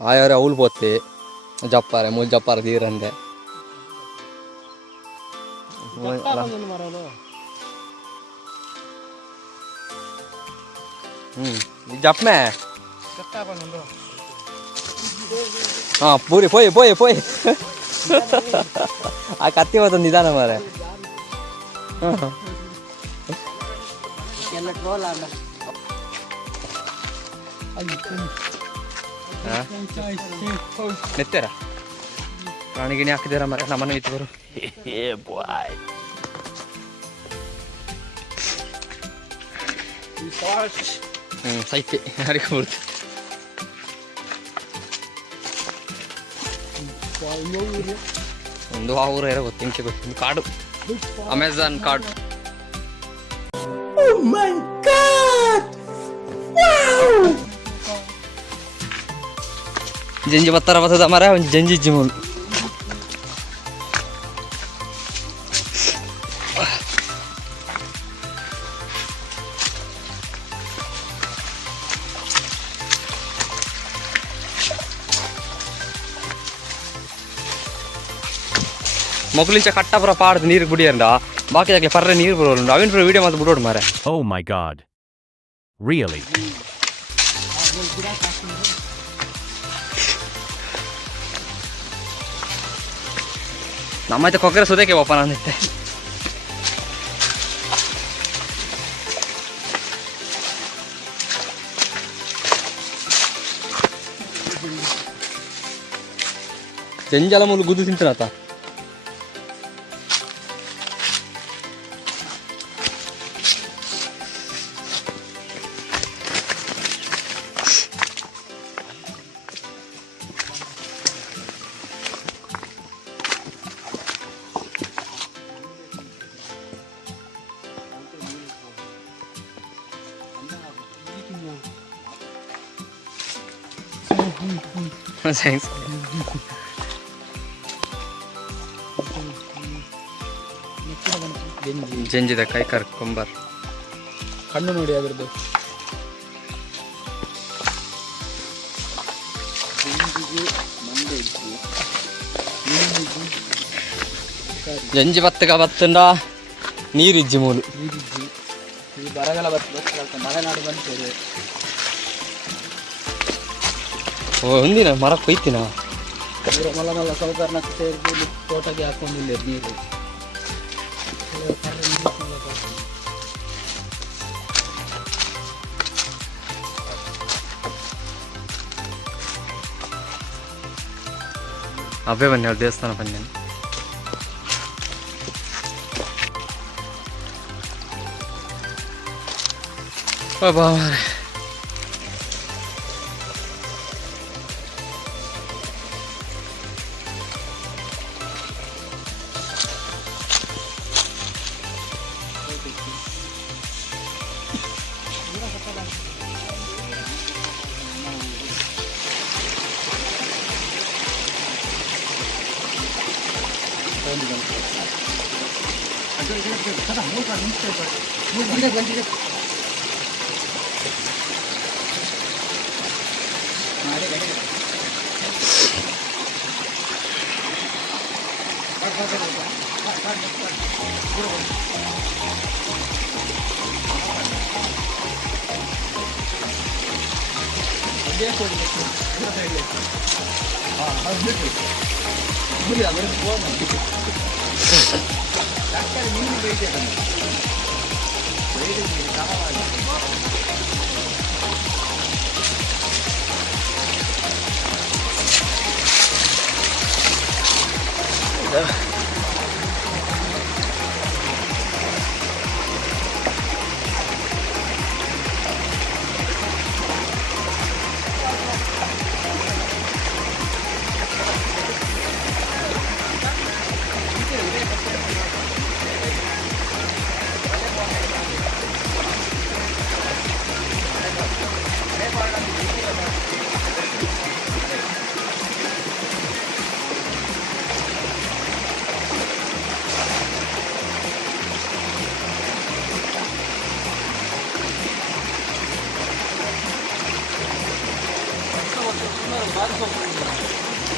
आया अवुल पोते जप्पारे मुझे जप्पार दीरंदे जप में हाँ पूरी पोई पोई पोई आ कत्ती होता निदान हमारे ನೆತ್ತರ ಪ್ರಾಣಿಗಿಣಿ ಹಾಕಿದಾರ ಮರ ನಮ್ಮನೆ ಇತ್ತು ಬರು ಸೈತೆ ಯಾರಿಗೆ ಬರುತ್ತೆ ಒಂದು ಆ ಊರ ಇರೋ ಗೊತ್ತು ಇಂಚೆ ಗೊತ್ತು ಕಾಡು ಅಮೆಜಾನ್ ಕಾಡು जंजी बत्तर बता हमारा जंजी जिमुल ಮೊಗಲಿಂಚ ಕಟ್ಟ ಪುರ ಪಾಡ್ದು ನೀರು ಬಿಡಿಯಂಡ ಬಾಕಿ ಜಾಗಲಿ ಪರ್ರೆ ನೀರು ಬರೋಲ್ಲ ಅವಿನ ಪುರ ವಿಡಿಯೋ ಮಾತ್ರ ಬಿಡೋಡು ಮಾರೆ Oh my god. Really? ನಮ್ಮೈತೆ ಕೊಕ್ಕರೆ ಸುದೇಕೆ ಓಪನ್ ಅಂದಿತ್ತೆ ಜಂಜಾಲ ಮೂಲ ಗುದ್ದು ತಿಂತಾನತ ಜಂಜಿದ ಕೈ ಕರ್ಕೊಂಬರ್ ಕಣ್ಣು ನೋಡಿ ಅದ್ರದ್ದು ಜಂಜಿ ಬತ್ತಗ ಬತ್ತಂಡ ನೀರಿಜ್ಜಿ ಮೂಲು ಈ ಬರಗಾಲ ಬರ್ತದೆ ಮಲೆನಾಡು ಬಂತೇವೆ ಒಂದಿನ ಮರ ಕೊಯ್ತಿನ ಮಲ್ಲ ಮಲ್ಲ ಸೌಕರ್ಯಕ್ಕೆ ಸೇರಿ ತೋಟಕ್ಕೆ ಹಾಕೊಂಡಿಲ್ಲ ನೀರು ಅವೇ ಬನ್ನಿ ಅವ್ರ ದೇವಸ್ಥಾನ ಬನ್ನಿ ಬಾಬಾ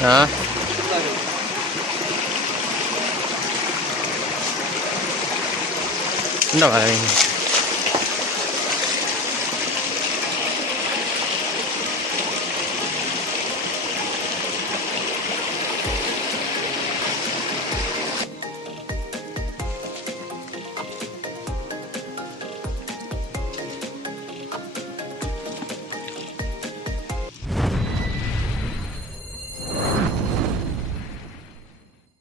ಹಾಂ ഉണ്ടോ